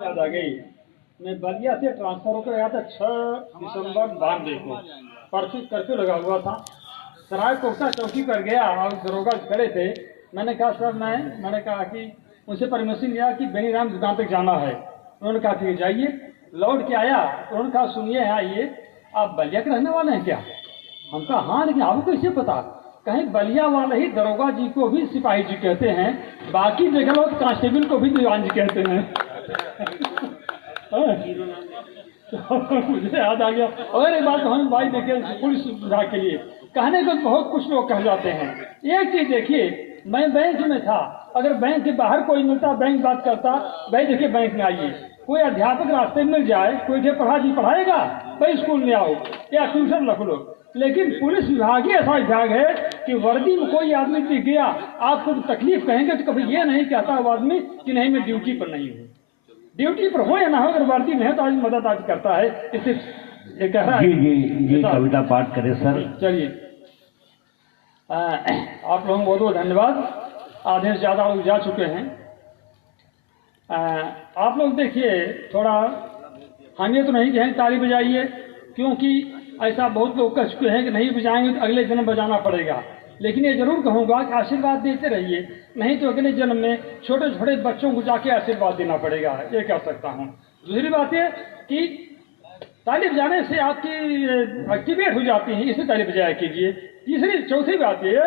याद आ गई। मैं बलिया से ट्रांसफर होकर आया था 6 दिसंबर 92 को। परसों कर्फ्यू लगा हुआ था। सराय कोटा चौकी पर गया और दरोगा खड़े थे। मैंने कहा सर मैंने कहा कि उनसे परमिशन लिया कि बेनीराम दुकान तक जाना है। उन्होंने कहा ठीक जाइए। लौट के आया, उन्होंने कहा सुनिए आइए, आप बलिया के रहने वाले हैं क्या? हम कहा हाँ, लेकिन आपको कैसे पता? कहीं बलिया वाले ही दरोगा जी को भी सिपाही जी कहते हैं, बाकी जगह लोग कांस्टेबल को भी दीवान जी कहते हैं। मुझे याद आ गया। और एक बात हम भाई देखे पुलिस विभाग के लिए कहने को बहुत कुछ लोग कह जाते हैं। एक चीज देखिए, मैं बैंक में था, अगर बैंक के बाहर कोई मिलता बैंक बात करता, भाई देखिए बैंक में आइए। कोई अध्यापक रास्ते में मिल जाए, कोई जो पढ़ाएगा भाई स्कूल में आओ या ट्यूशन रख लो। लेकिन पुलिस विभाग ही ऐसा विभाग है कि वर्दी में कोई आदमी दिख गया, आपको तकलीफ कहेंगे तो कभी ये नहीं कहता वो आदमी कि नहीं मैं ड्यूटी पर नहीं हूँ। ड्यूटी पर हो या ना हो, अगर वर्दी में है तो आज मदद आज करता है। इससे ये कह रहा है जी कविता पाठ करें सर। चलिए, आप लोगों को बहुत बहुत धन्यवाद। आधे से ज़्यादा लोग जा चुके हैं। आप लोग देखिए, थोड़ा हम ये तो नहीं कहें ताली बजाइए, क्योंकि ऐसा बहुत लोग कह चुके हैं कि नहीं बजाएंगे तो अगले जन्म बजाना पड़ेगा। लेकिन ये जरूर कहूँगा कि आशीर्वाद देते रहिए, नहीं तो अगले जन्म में छोटे छोटे बच्चों को जाके आशीर्वाद देना पड़ेगा। ये कह सकता हूँ। दूसरी बात है कि ताली बजाने से आपकी एक्टिवेट हो जाती है, इसे ताली बजाया कीजिए। तीसरी चौथी बात ये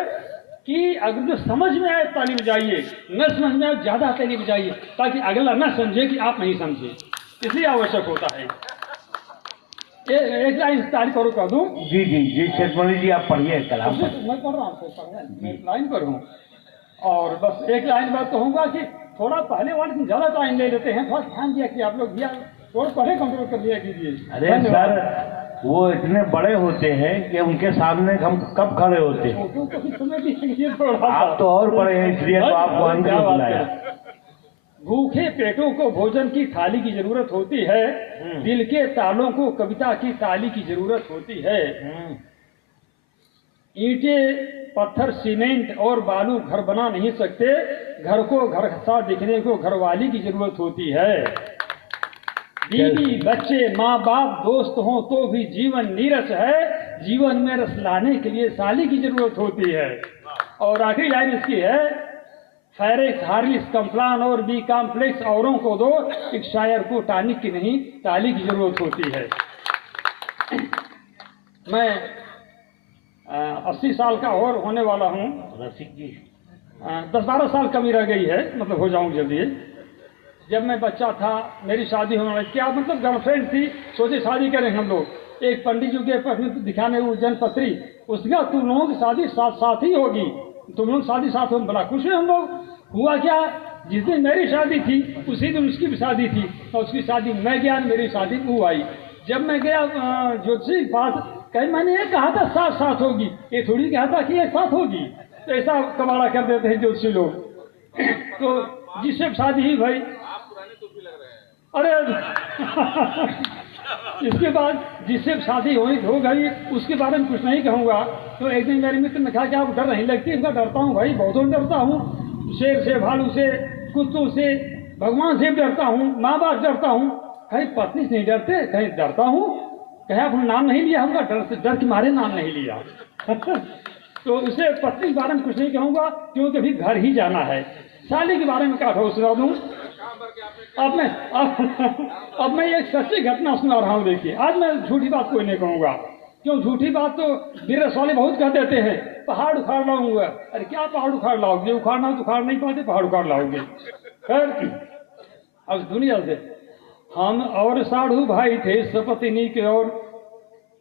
कि अगर जो समझ में आए ताली बजाइए, न समझ में आए ज़्यादा ताली बजाइए, ताकि अगला न समझे कि आप नहीं समझे, इसलिए आवश्यक होता है। एक लाइन ताली करो कर दूँ। जी शेरमणि जी आप पढ़िए कलाम। मैं पढ़ रहा हूँ, मैं लाइन पर हूँ। और बस एक लाइन बात कहूँगा कि थोड़ा पहले वाले ज़्यादा टाइम ले लेते हैं, थोड़ा ध्यान दिया कि आप लोग दिया थोड़ा पहले कंट्रोल कर लिया कीजिए। अरे सर वो इतने बड़े होते हैं कि उनके सामने हम कब खड़े होते हैं। आप तो और बड़े हैं, इसलिए तो आपको अंदर बुलाया। भूखे पेटों को भोजन की थाली की जरूरत होती है, दिल के तालों को कविता की ताली की जरूरत होती है। ईंटें पत्थर सीमेंट और बालू घर बना नहीं सकते, घर को घर सा दिखने को घरवाली की जरूरत होती है। बीवी बच्चे माँ बाप दोस्त हों तो भी जीवन नीरस है, जीवन में रस लाने के लिए साली की जरूरत होती है। और आखिरी लाइन इसकी है, फैरेक्स हार्लिक्स कम्प्लान और बी कॉम्प्लेक्स औरों को दो, एक शायर को टानिक की नहीं ताली की जरूरत होती है। मैं 80 साल का और होने वाला हूँ। रसिक जी 10-12 साल कमी रह गई है, मतलब हो जाऊँ जल्दी। जब मैं बच्चा था मेरी शादी होने वाली, क्या मतलब गर्लफ्रेंड थी, सोचे शादी करें हम लोग। एक पंडित जी के पास दिखाने वो जनपत्री, उसका तुम लोगों की शादी साथ ही होगी, तुम लोग शादी साथ हो। बड़ा खुश हुए हम लोग। हुआ क्या, जिस दिन मेरी शादी थी उसी दिन उसकी भी शादी थी, और उसकी शादी मैं गया, मेरी शादी वो आई। जब मैं गया ज्योतिषी के पास, कहीं मैंने ये कहा था साथ होगी, ये थोड़ी कहा था कि एक साथ होगी। तो ऐसा कबाड़ा कर देते हैं ज्योतिषी लोग। तो जिससे शादी ही भाई, अरे इसके बाद जिससे शादी हो गई उसके बारे में कुछ नहीं कहूँगा। तो एक दिन मेरे मित्र ने कहा कि आप डर नहीं लगती? इनका डरता हूँ भाई, बहुत डरता हूँ, शेर से, भालू से, कुत्तों से, भगवान से डरता हूँ, माँ बाप डरता हूँ। कहीं पत्नी से नहीं डरते, कहीं डरता हूँ, कहीं आपने नाम नहीं लिया होगा, डर के मारे नाम नहीं लिया। तो उसे पत्नी के बारे में कुछ नहीं कहूँगा, क्योंकि अभी घर ही जाना है। साली के बारे में क्या ठोस सुना दूँ? अब मैं एक सच्ची घटना सुना रहा हूँ। देखिए, आज मैं झूठी बात कोई नहीं कहूँगा, क्यों झूठी बात तो बीरस वाले बहुत कह देते हैं, पहाड़ उखाड़ लाऊंगा। अरे क्या पहाड़ उखाड़ लाओगे? उखाड़ना तो उखाड़ नहीं पाते, पहाड़ उखाड़ लाओगे। खैर, अब दुनिया से हम और साढ़ू भाई थे सपत्नी के, और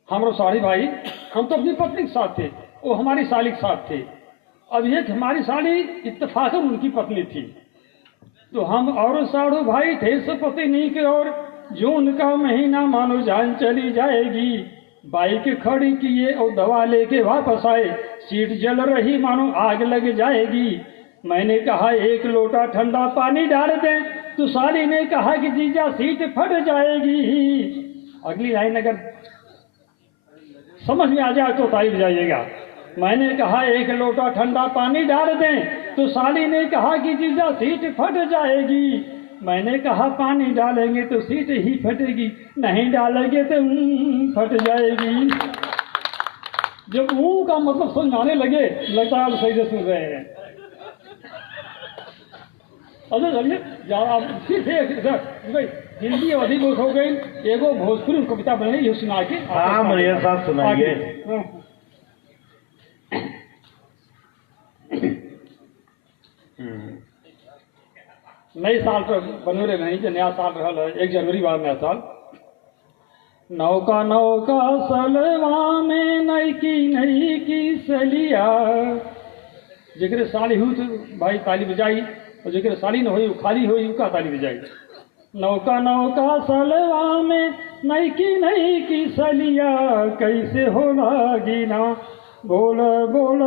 हम साढ़ी भाई, हम तो अपनी पत्नी के साथ थे, वो हमारी साली के साथ थे। अब ये हमारी साली इत्तेफाकन उनकी पत्नी थी। तो हम और साढ़ू भाई थे सपत्नी के, और जून का महीना मानो जान चली जाएगी। बाइक खड़ी किए और दवा लेके वापस आए, सीट जल रही मानो आग लग जाएगी। मैंने कहा एक लोटा ठंडा पानी डाल दें, तो साली ने कहा कि जीजा सीट फट जाएगी। अगली लाइन अगर समझ में आ जाए तो ताली बजाइएगा। मैंने कहा एक लोटा ठंडा पानी डाल दें, तो साली ने कहा कि जीजा सीट फट जाएगी। मैंने कहा पानी डालेंगे तो सीट ही फटेगी, नहीं डालेंगे तो फट जाएगी। जब का मतलब समझ आने लगे, लगता है आप सही से सुन रहे हैं। अच्छा चलिए यार, आप सिर्फ भाई हिंदी अधिक बहुत हो गई, एगो भोजपुरी कविता बनी ये सुना के। हाँ मेरे साथ सुनाइए। नए साल पर बनोरे नहीं जो नया साल रहा है, 1 जनवरी बाद नया साल। नौका नौका सलवा में नई की सलिया, जेकरे साली हुई तो भाई ताली बजाई, और जेकरे साली न हुई खाली हुई उनका ताली बजाई। नौका नौका सलवा में नई की सलिया, कैसे हो लागिना बोल बोल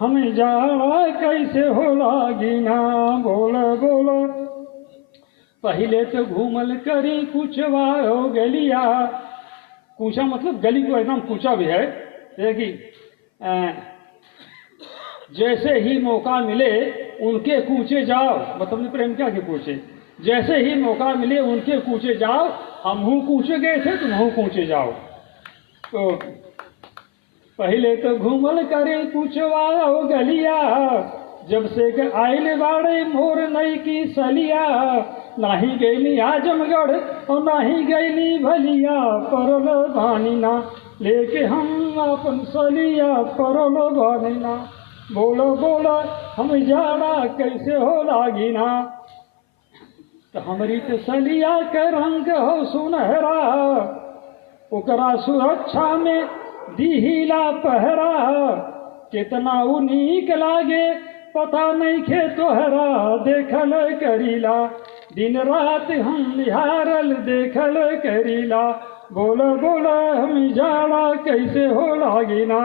हमें जाड़ा, कैसे हो लागिना बोल बोल। पहले तो घूमल करी कुचवा हो गलिया, कूचा मतलब गली को एकदम कूचा भी है। कि जैसे ही मौका मिले उनके कूचे जाओ, मतलब प्रेमिका के कूचे, जैसे ही मौका मिले उनके कूचे जाओ, हम हूँ कूचे गए थे तुम हूँ कूचे जाओ। तो पहले तो घूमल करे कुचवा हो गलिया, जब से आइल बाड़े मोर नई की सलिया, नाही गईली आजमगढ़ और नाही गईली भलिया, परल भानीना लेके हम अपन सलिया, परल भानीना बोलो बोलो हम जाड़ा कैसे हो लागिना। तो हमारी तो सलिया के रंग हो सुनहरा, ओकरा सुरक्षा में दिहिला पहरा, कितना नीक लागे पता नहीं खे तोहरा, देखल करीला दिन रात हम निहारल देखल करीला, बोल बोल हम जाड़ा कैसे हो लागिना।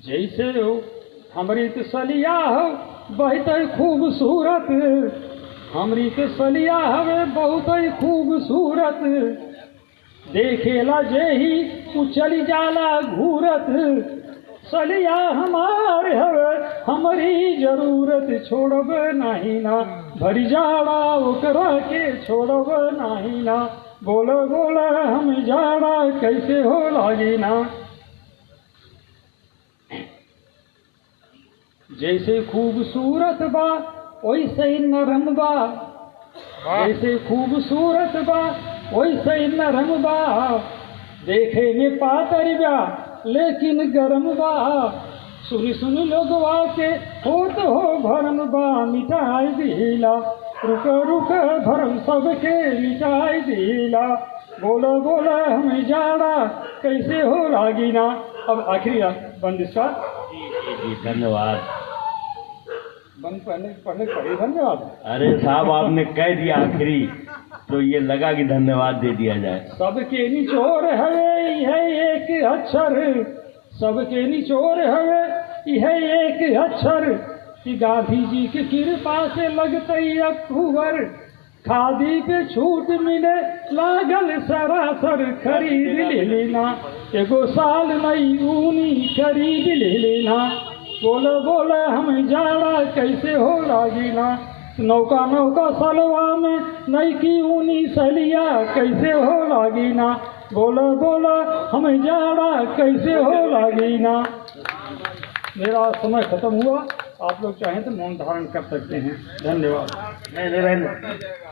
जैसे हो हमारी तो सलिया हो बहुत खूबसूरत, हमारी तो सलिया हवे बहुत ही खूबसूरत, देखेला जे ही उछली जाला घूरत, सलिया हमारे हवे हमारी जरूरत, छोड़ब नहीं ना भरी जाड़ा ओकरा के छोड़ब नहीं ना, बोलो बोलो हम जाड़ा कैसे हो लागिना। जैसे खूबसूरत बा वैसे ही नरम बा, जैसे खूबसूरत बा वैसे ही नरम बा, देखे में पातर बा लेकिन गरम बा, सुनी सुनी लोगवा के होत हो भरम बा, मिटाई दिला रुक रुक भरम सबके मिटाई दिला, बोलो बोलो हम जाड़ा कैसे हो लागिना। अब आखिरी बंदिश का जी धन्यवाद। बंद पढ़ने पड़े धन्यवाद। अरे साहब आपने कह दिया आखिरी, तो ये लगा कि धन्यवाद दे दिया जाए। सबके निचोर है यह एक अक्षर, सबके निचोर है यह एक अक्षर, कि गांधी जी की कृपा से लगते अक्टूबर, खादी पे छूट मिले लागल सरासर, खरीद ले लेना एगो साल नई ऊनी खरीद ले लेना, बोलो बोलो हम जाड़ा कैसे हो लागिना। नौका नौका सलवा में नई की ऊनी सलिया, कैसे हो लागिना बोलो बोलो हम जाड़ा कैसे हो लागिना। मेरा समय खत्म हुआ, आप लोग चाहें तो मौन धारण कर सकते हैं। धन्यवाद। नहीं